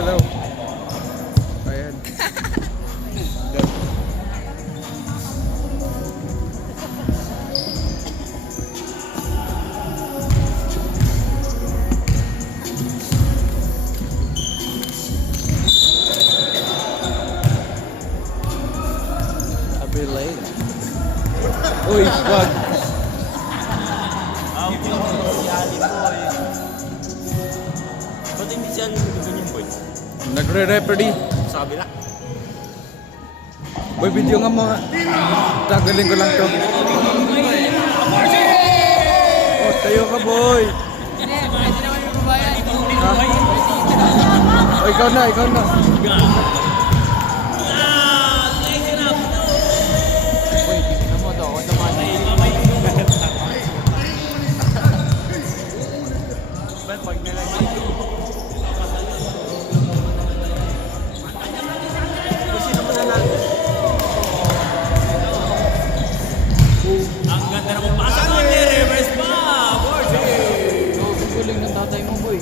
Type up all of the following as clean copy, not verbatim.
galaw. Ayan. Sabi late. Uy, wag. Ba't hindi siya ganyan, boy? Nagre-referee. Sabi na. Boy, video nga mo. Tagalin ko lang to. Oh, tayo ka, boy. Ha? Oh, ikaw na, ikaw na. Boy, tingnan mo to. Ako naman. Pag nalagay ko. Sino mo nalagay? Ang ganda na pumasa mo ni reverse pa! Borge! Guling ng tatay mo, boy.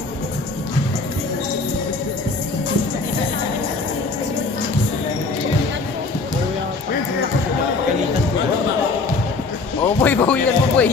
Oh, boy, bawian mo, boy.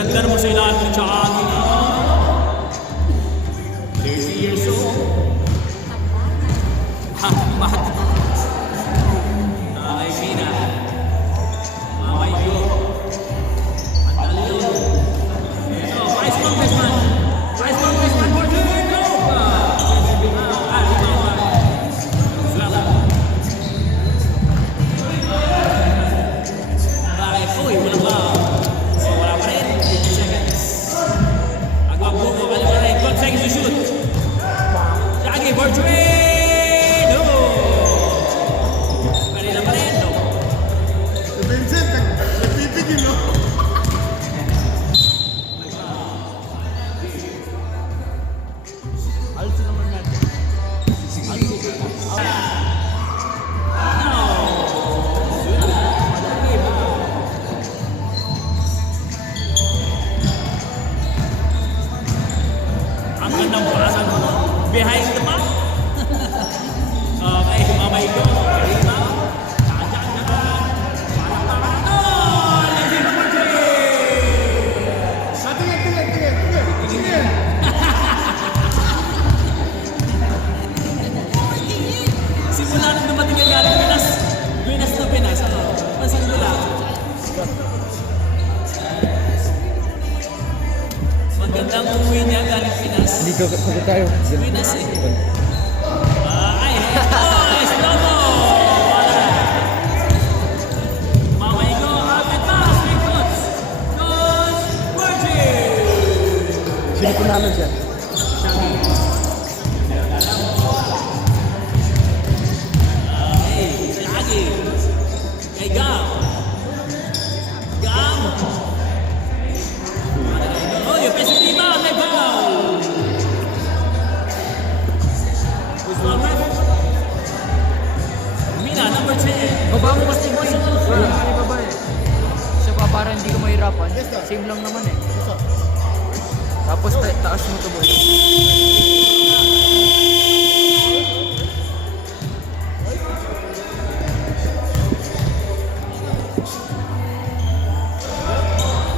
Ganda mo sa ilalim ng tsaka 30 years old. Ha, mat. Ay, Mina. Mamay ko. Ang dali yun. Ito, Vice Congressman. Vice Congressman for the go! Salamat. Bakit? Uy, wala ba? Wala pa rin. 50 seconds. Agwapo ko. Kali pa rin. 12 seconds to shoot. Lagi, Borjuin! No! Kanila pa rin. No? Vincent, nagpipigil, no? Alto naman natin. Ang gandang pasan mo. Behind the back. Okay, mamay ko. Karima. Tadyak na ka. Parang goal! Hindi na Tingin. Simula nung dumating ang galing Pinas. Pinas na Pinas. Ano? Pasang nila. Magandang umuwi niya galing Pinas. Hindi ka sagot tayo. Pinas eh. Ay, heto! Eslomo! Mamay ko, rapid pass, big coach! Coach Borge! Sino po namin siya? Okay, lagi. Kay Gam. Gam! Oh, yung Pesitiva, may foul! Who's number? Mina, number 10. Baba mo kasi mo yung ano baba eh. Siya pa para hindi ka mahirapan. Same lang naman eh. Tapos taas mo to boy.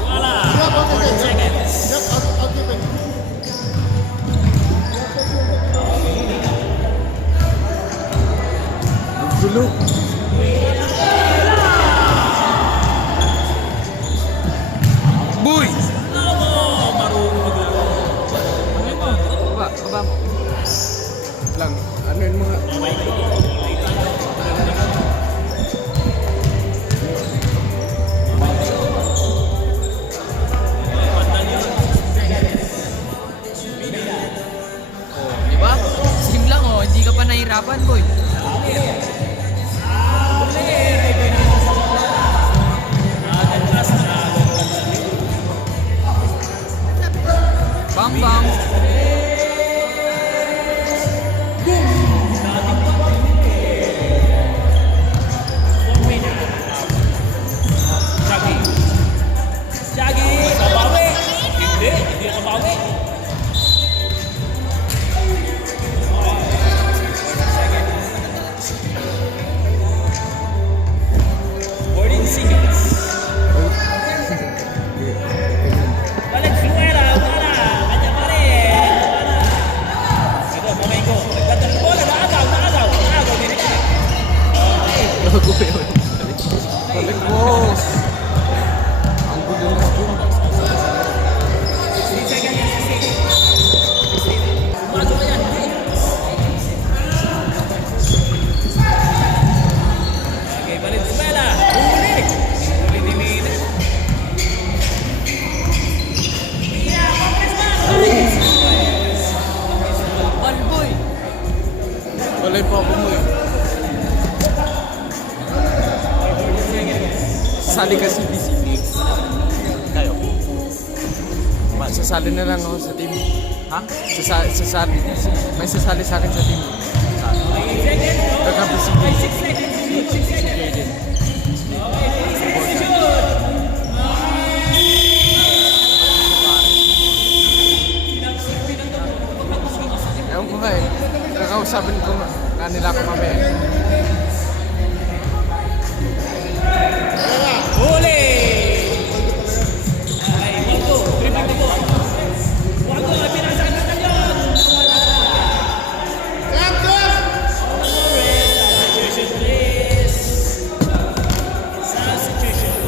Wala! 40 seconds. I'll give it. Ulo. Boy! Marunong maglaro. Baba mo. Lang, ano yung mga... Di ba? Same lang oh, hindi ka pa nahirapan boy. Bang bang. Shaggy, kabawi. Hindi kabawi. Boarding seconds. Valenzuela, wala. Kanya pa rin. Wala. Ito, mamay ko. Nagdadal ko. Nagaagaw. Din nila. Okay. Bago yun. Balik mo. Ang gulo na ito. 16 seconds. Pumasok ka yan. Okay, Valenzuela. Huli ni Mina. Mina, pagkas ba? Ball boy. Wala yung papa mo eh. Sali ka CBC League. Kayo. Sasali na lang ako sa team. Ha? Sasali. May sasali sa akin sa team. Nagka-BC League. Si Jaden. Ewan ko nga eh. Kakausapin ko nga nila ako mamaya. Huli! Okay, Waldo. Tripping to go. Waldo, pinasaan na yun. Substitution, please. Substitution.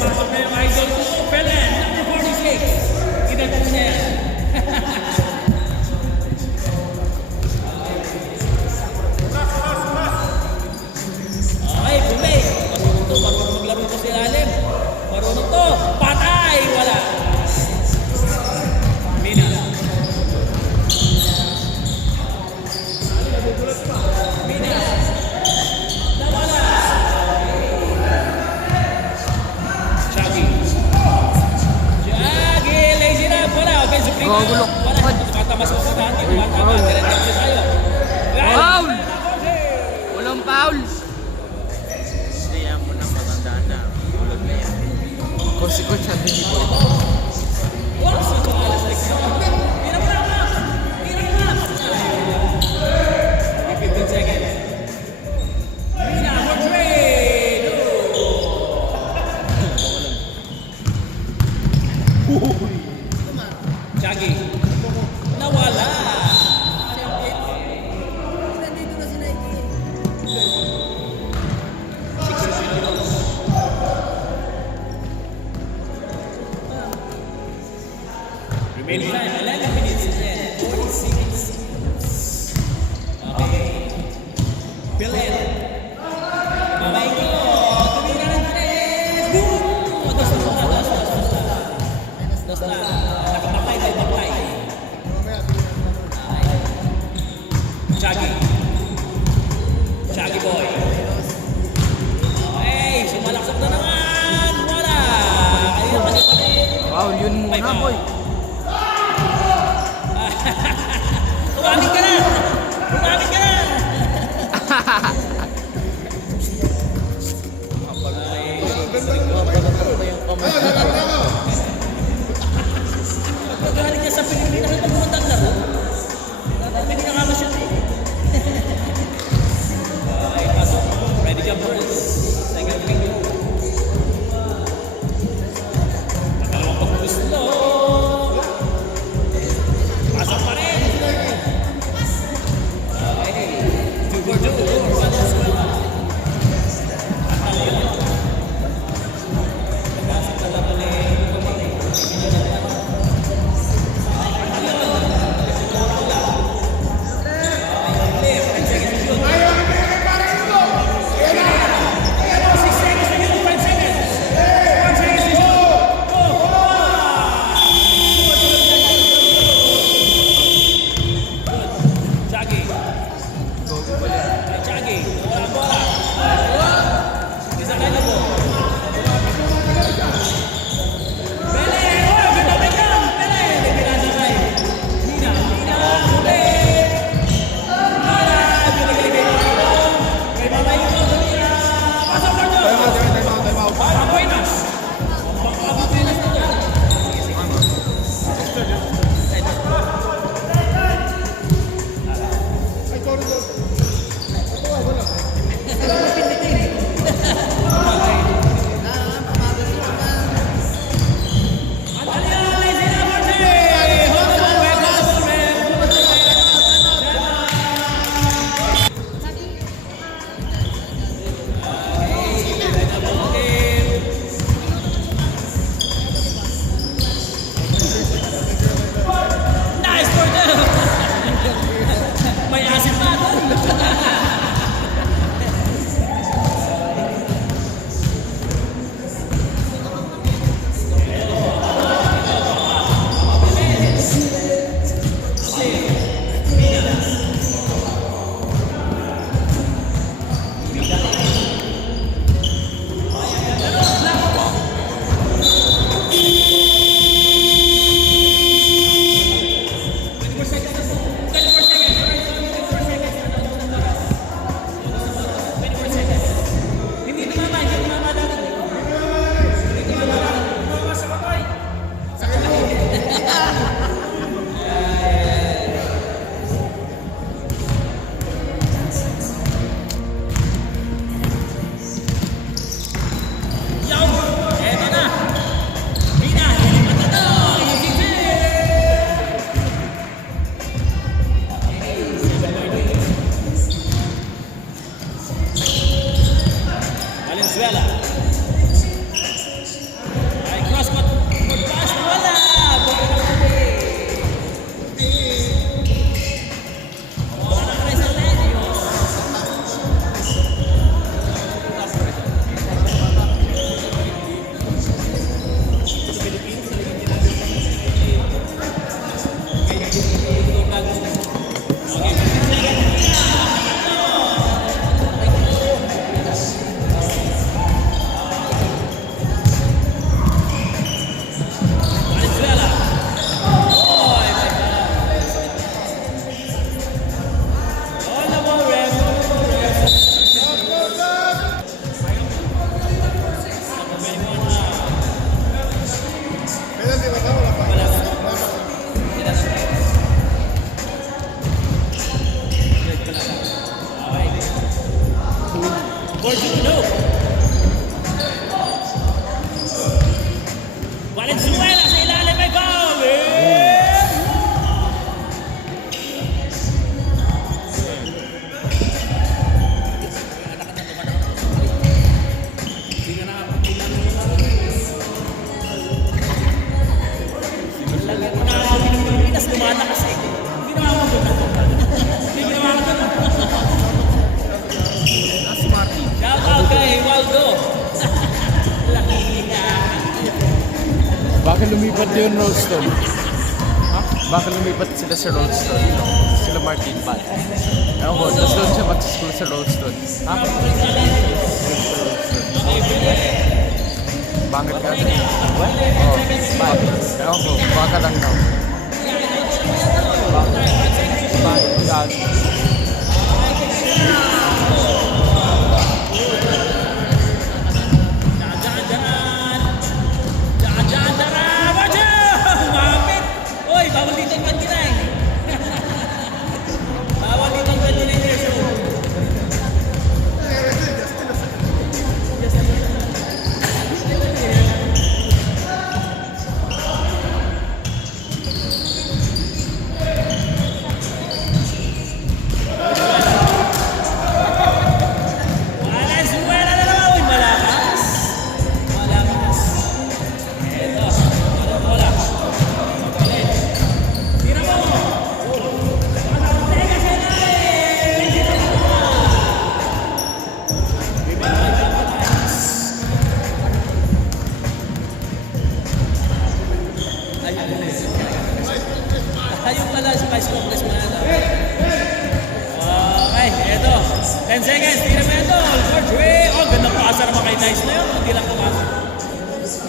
Pumasok na yung idol ko. Belen, number 46. Kita ko na yan. Okay, Bumay. Marunong maglaro ko sa ilalim. Marunong to. Patay! Wala. Mina. Mina. Nawala. Shaggy. Shaggy. Lazy na. Wala. Offensive free. Gagulok. Wala. Tumatama sa usahan. Tumatama. Diretso tayo. Foul! Walang foul. Consequence natin dito. Wala sa ito. Alas na ito. Mira mo na. 15 seconds. Mina. Portrait. Shaggy. Nawala. Remaining time, 11 minutes and 46 seconds. Okay. Fill in. Mamay ko. Tumira ng 3. Boom! Dos na. Nakabaklay tayo, baklay. Shaggy. Shaggy boy. Hey, sumalaksak na naman. Wala. Ayun, pali-pali. Foul yun muna boy. Tumamig ka na! Tumamig ka na! Galing niya sa Pilipinas na pagmundang laro. Hindi na nga masyad eh. Okay, pasok. Ready jumpers. Second finger. Nakalawang paggusto. Pasok pa rin. Okay. Baka lumipat yung Rollstone. Ha? Baka lumipat sila sa Rollstone. Sila Martin Pat. Ewan ko, tapos doon siya mag-school sa Rollstone. Ha? Bangat ka? What? Oo. Bakit? Ewan ko, baka lang daw. Bakit? Uy, bawal dito ang 29. Bawal dito ang 29 years old. Valenzuela na naman. Uy, malakas. Malakas. Eto. Ano bola? Tira mo! Ayun pala sa Vice Congress mo na. Okay, eto. 10 seconds, tira mo ito. George Way. Oh, gandang pasa naman kay Nice na yun. Hindi lang kumasa.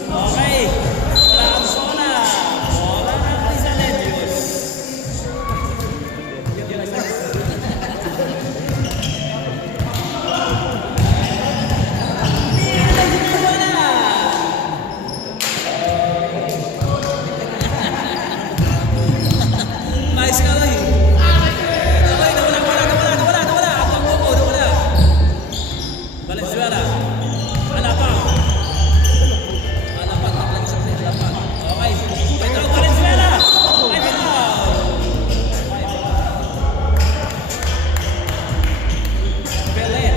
Okay. Wala ang bola. Bola na kay Salentios. Nice ka lang eh. Okay, nawala. Ako ang buko, nawala. Valenzuela. Alapak. Alapak lang sa alapak. Okay. Ito ang Valenzuela. Five foul. Belen.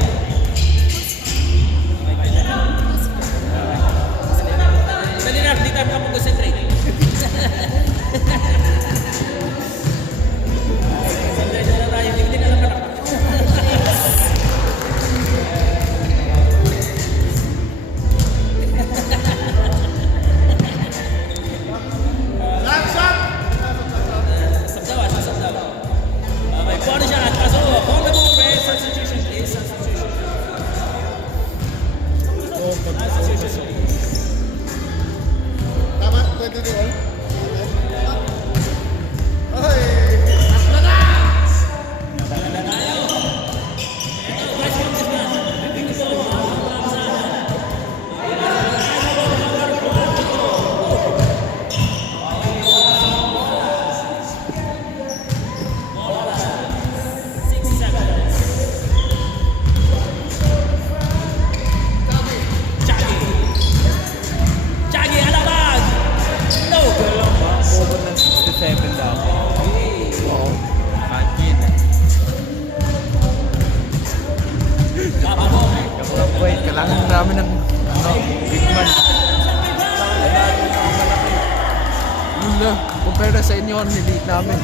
Belen, di tayo makapunta-concentrate. Tama? 22 all? Chagi, alabag! No! Mabot ng 67 daw. Wow. Akin. Baba mo! Wait, kailangan namin ng big man. Yun na, compare sa inyo ang niliit namin.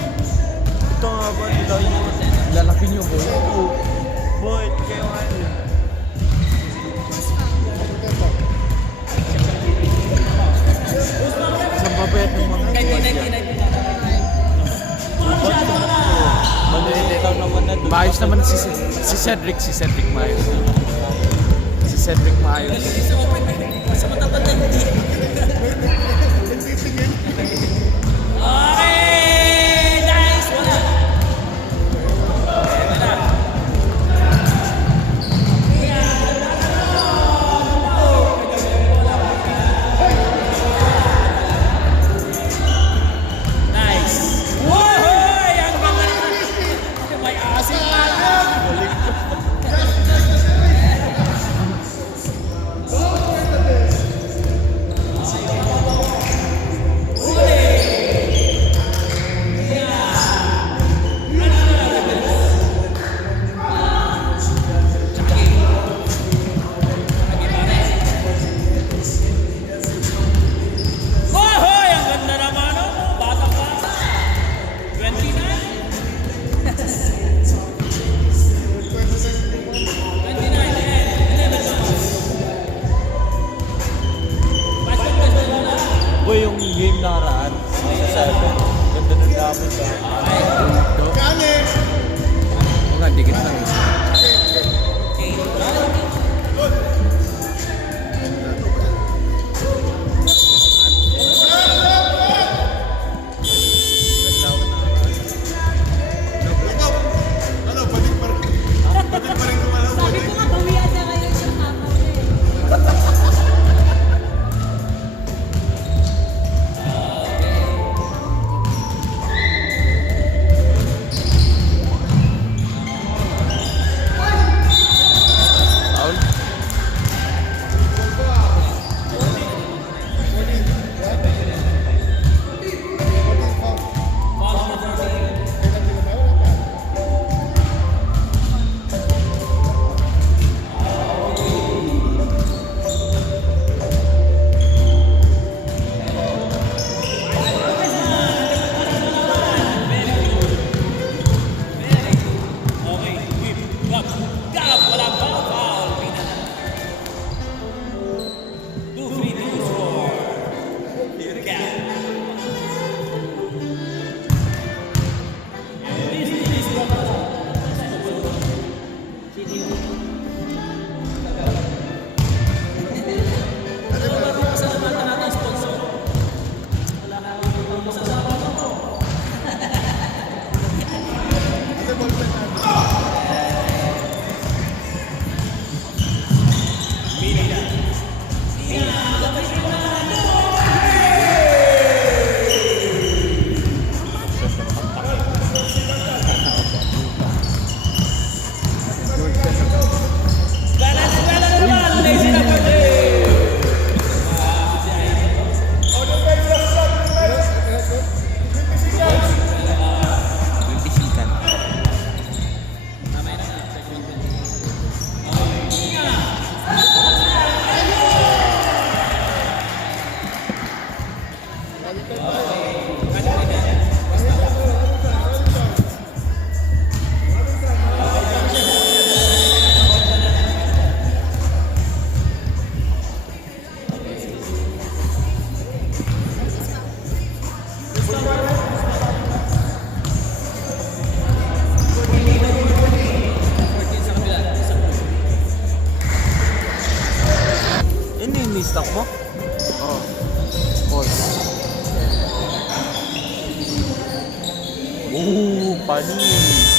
Ito nga ba, ito yung Lalaki nyo, boy. boy, kayo nga yun. Sa babayat ng mga Maliliit lang naman na doon. maayos naman si Cedric maayos. Si Cedric maayos. Sa matapad na hindi. Okay! Nice! Wala! Ito na. Nice! Woy! Ang ganda nito. May asin pa. Boy, yung game nakaraan, sa 7. Ganda ng gamit ah. Kani! Oo nga, dikit lang. Ikaw! Ano, pwede pa rin. Pwede pa rin kumalaw. Sabi ko nga, bawian na kayo sa kapwa eh. Foul. Okay, whip, gap, gap, wala foul, foul. Pinala. 2 free throws for Gap. Balance naman, lazy na pa rin. Bibisikan. Yun yung ni-stock mo? Oo. Pause. Oo, panis.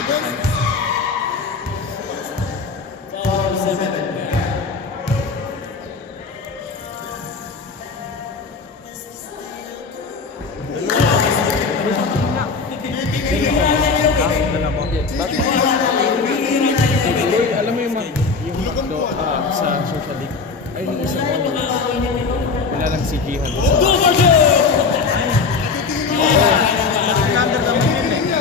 Budokan. Alam mo yung McDo sa social league? Ay, yung isang wala lang si Jihan.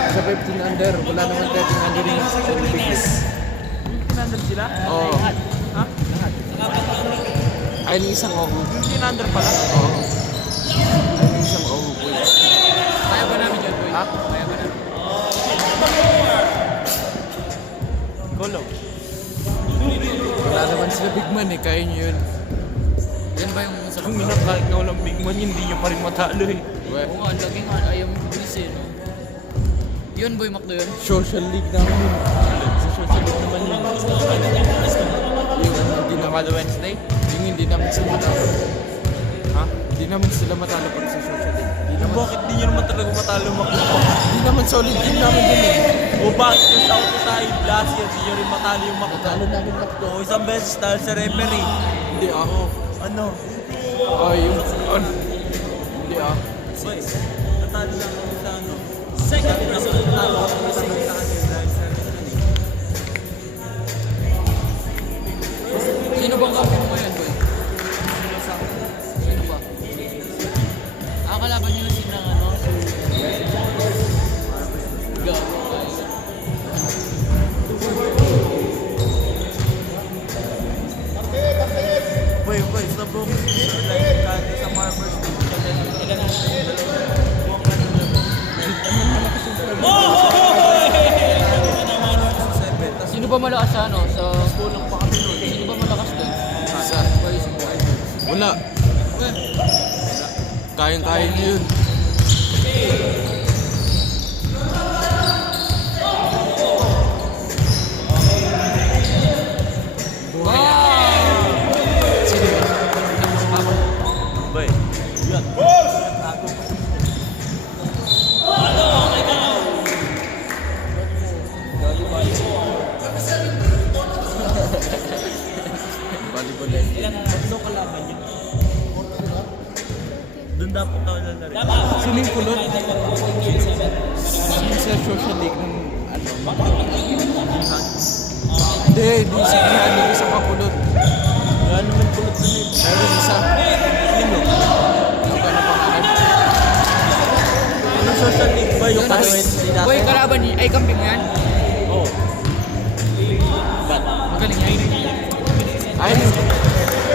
Sa 15 under, wala naman 13 under yung Olympics. 15 under sila? Oo. Ha? Lahat. Ay, yung isang Ohu. 15 under pala? Oo. Ay, yung isang Ohu po. Kaya ba namin dyan, boy? Ha? Kaya ba namin? Kulog. Wala naman sila big man eh, kaya nyo yun. Yan ba yung sa Kung kahit na walang big man, hindi nyo pa rin matalo eh. Well, Oo nga, lagi nga ayaw mo bilis eh, no? Yun, boy, Macdo yun. social league naman yun. Sa social league naman yun. Yung hindi naman, Kada Wednesday? yung hindi naman sila matalo. Ha? Hindi naman sila matalo pag sa social league. Hindi naman, Bakit di nyo naman talaga matalo makuha? hindi naman solid team namin din eh. O bakit yung South tayo last year, di nyo rin matalo yung Natalo Macdo? namin McDo. O isang beses dahil sa referee. Hindi ako. Ano? Oh, yung, hindi ah. Boy, natalo lang ako sa ano. Second result na ako sa kanila dahil sa referee. Sino bang kampiyon mo yan, boy? Sino ba? Kalaban nyo na sila ng ano? Gago. Boy, sa book, like, kahit sa Marmers League, Sino ba malakas sa ano? Sa kulang pa kami doon. Sino ba malakas doon? Sa, Boy, si Boy. wala. Well, Kayang-kaya niyo yun. Sino yun? boy, yun. Volleyball eh. Ano kalaban yun? Doon dapat ako lalari. Sino yung kulot? Sino sa social league ng ano? Hindi, hindi si Gihan, yung isa pa kulot. Wala naman kulot na yun. Meron isa. Sino? Ano ba na pangalan? Ano social league ba yung Yes. Wednesday natin? boy, kalaban niya. Ay, kampi mo yan? Oo. Ba't? Magaling yan. Ay,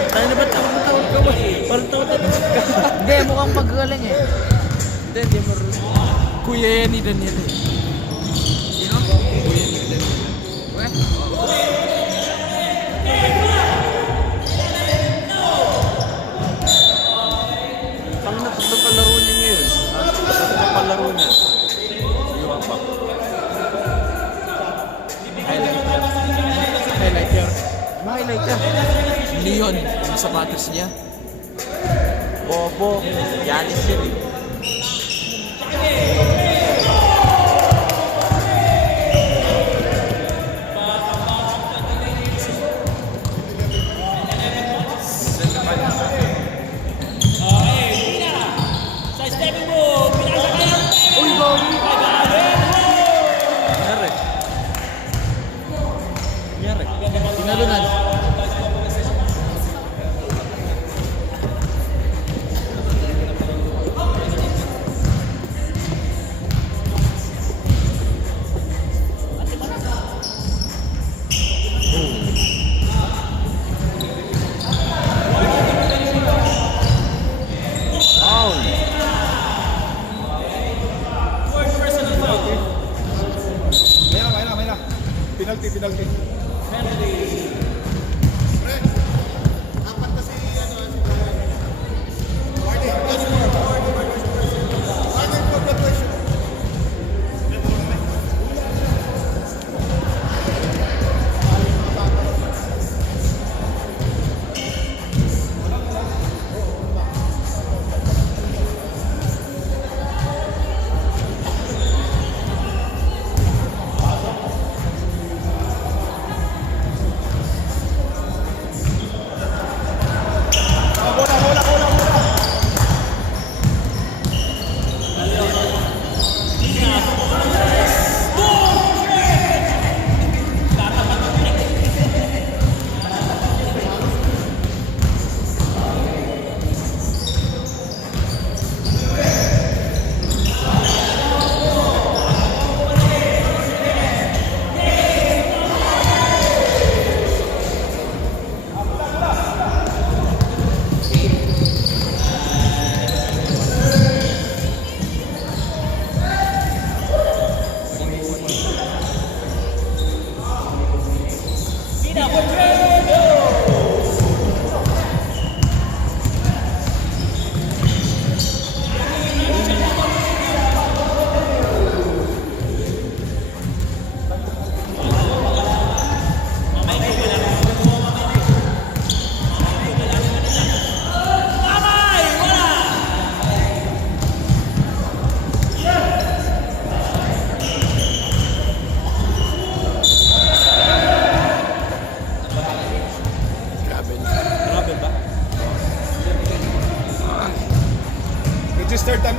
Tayo na ba't tawag ka ba? Parang tawag ka. Hindi, mukhang magaling eh. Hindi marunong. Kuya yan ni Daniel eh. Sino? Kuya ni Daniel. Well, Pang napalaro niya ngayon. Napalaro niya. Yung apa. Highlighter. Highlighter. Leon, yung sapatos niya. Bobo. Yanis yun eh. uy, Bobby. Nyari. Nyari. Tinalunan. May na. Penalty.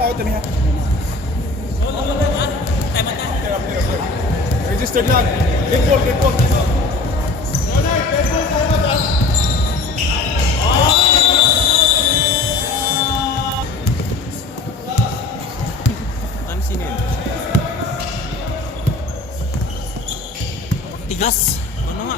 out and hat. Time out na. Registered lang. Report. No, report. Ano sino yun? Tigas! Ano nga?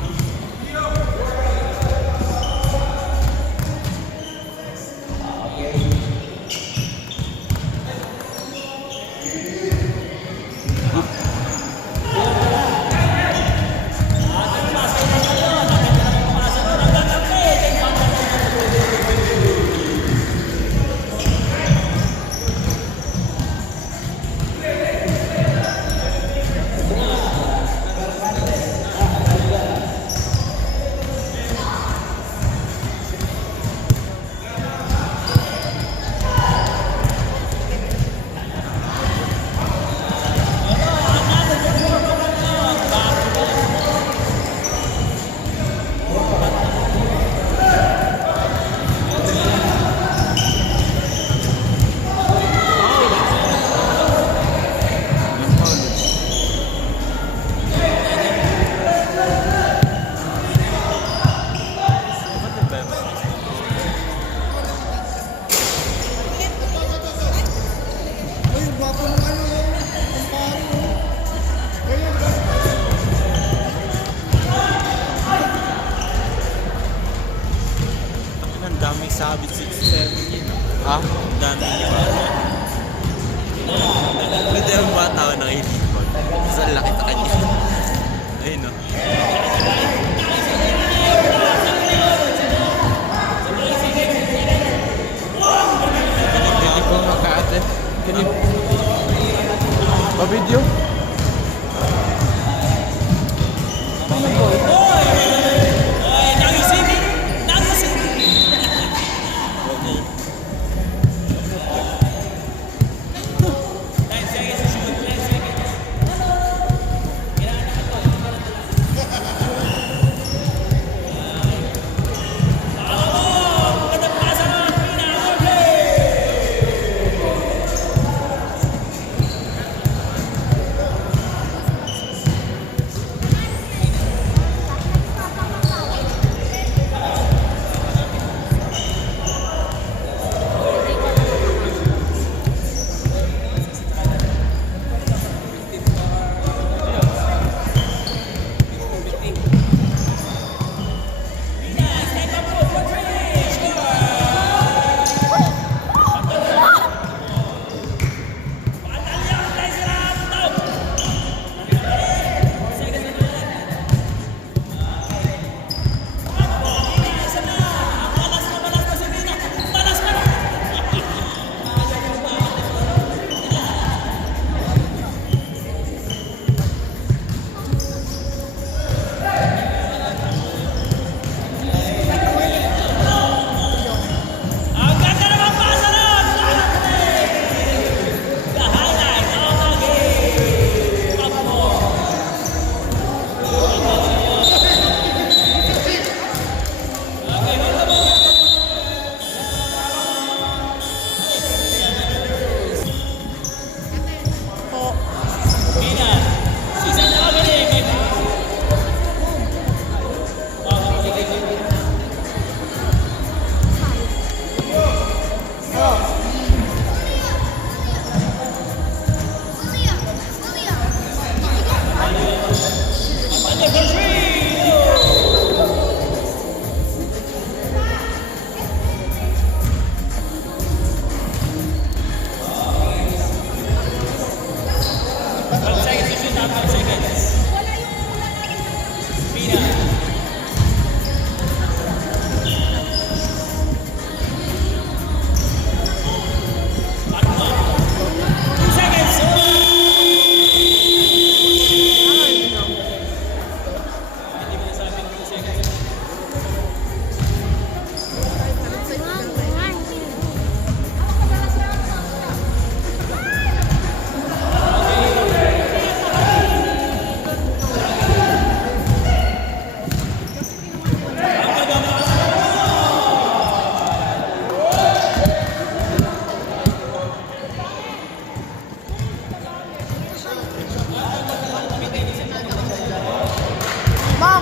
Ay, yung gwapo ng ano yun. Ang paro. Ganyan, Ang daming sabit 6'7" yun. Ha? Ang daming yung bata. Pwede ang bata ko ng 18 ball. Mas ang laki sa kanya. Ayun o. Hindi ko makaate. Kanip. Pa-video? Oy, now you see me? Now you see me?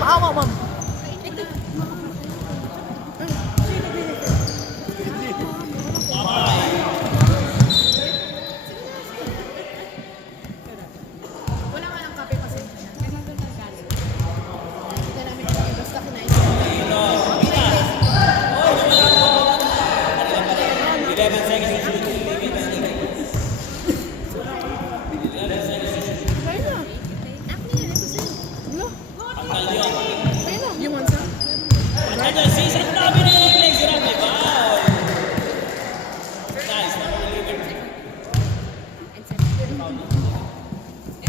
Maawa, ma'am. Wala nga ng kape pasensya na. Kaya nandun ang galing. Hindi namin kami basta kinain. 11 seconds to shoot. Kaya na. Actually, yun. Ito sa'yo. Ano? Kaya na. You want some? Another season dominant plays it up with foul. Nice, number 11.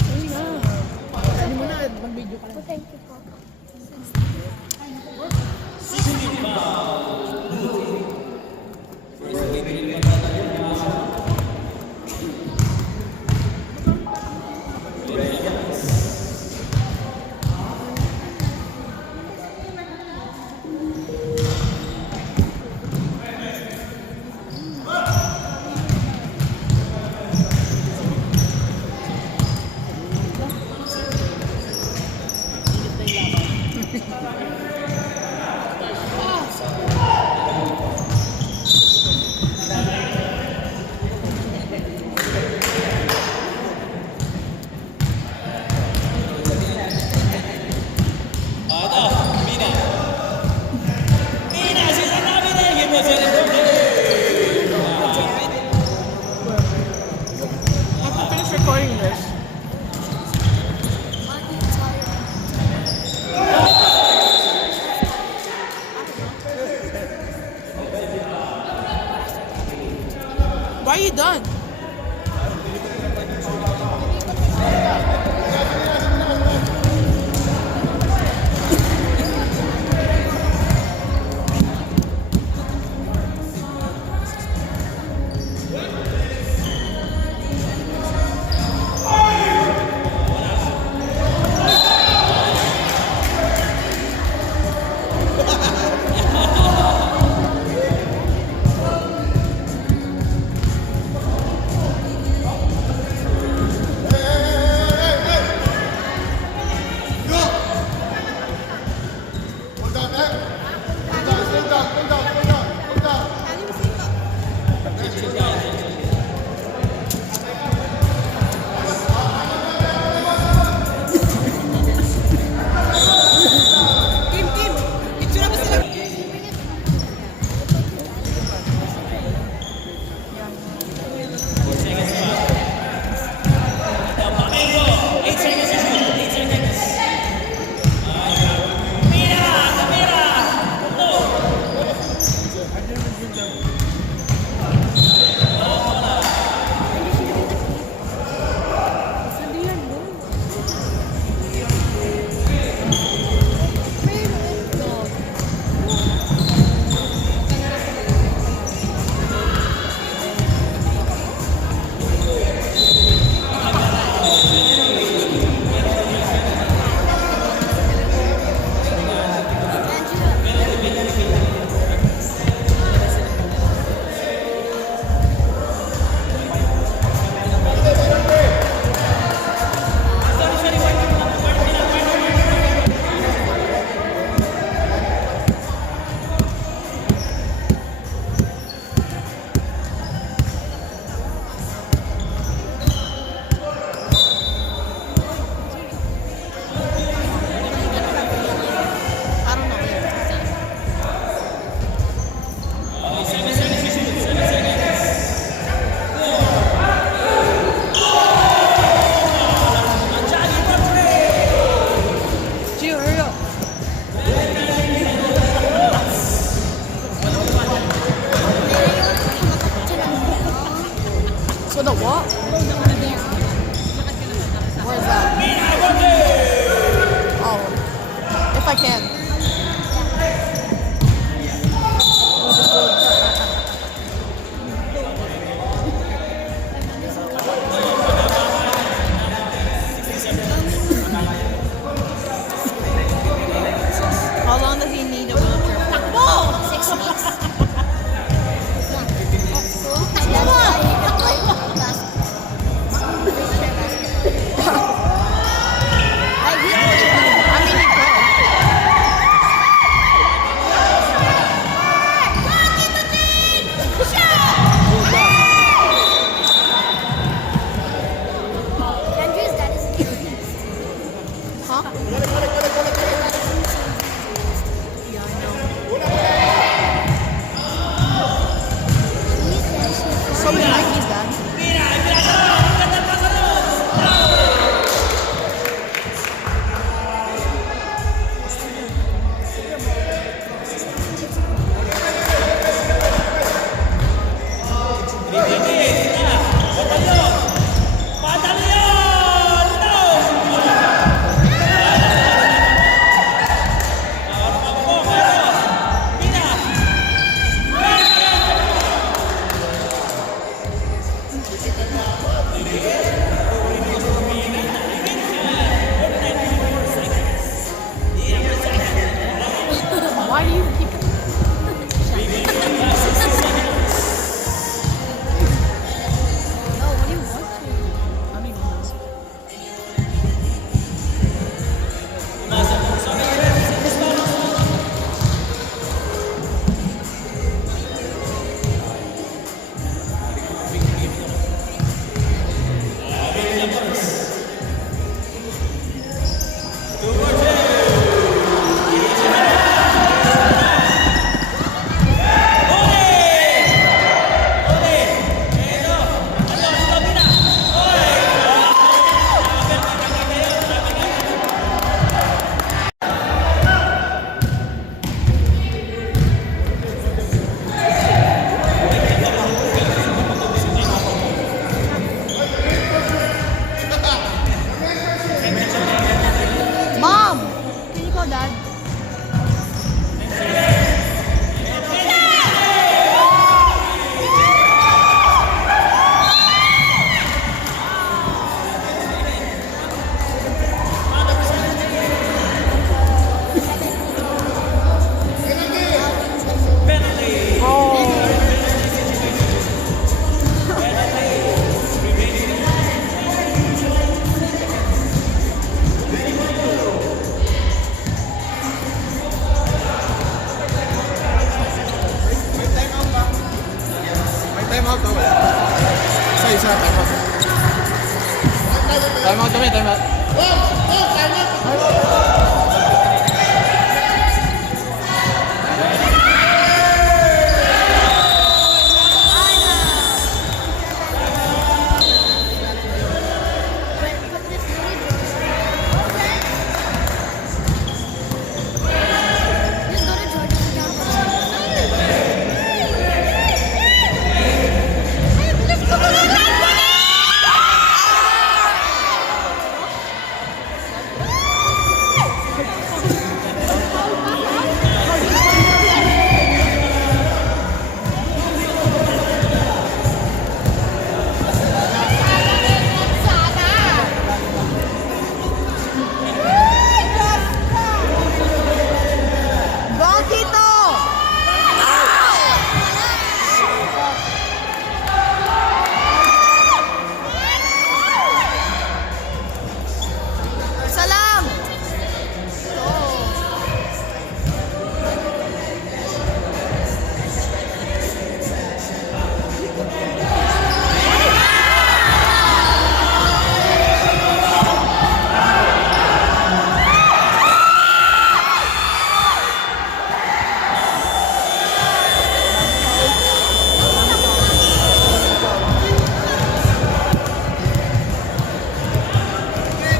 Ayun na. Sabi mo na, mag-video ka lang. Thank you po. Ito, Mina. Mina, season dominant. Give us a little I have to finish recording this. Why are you done? So the what? Where's that? Oh, if I can. How long does he need a wheelchair? Takbo! 6 weeks. I mean, he could. Ha?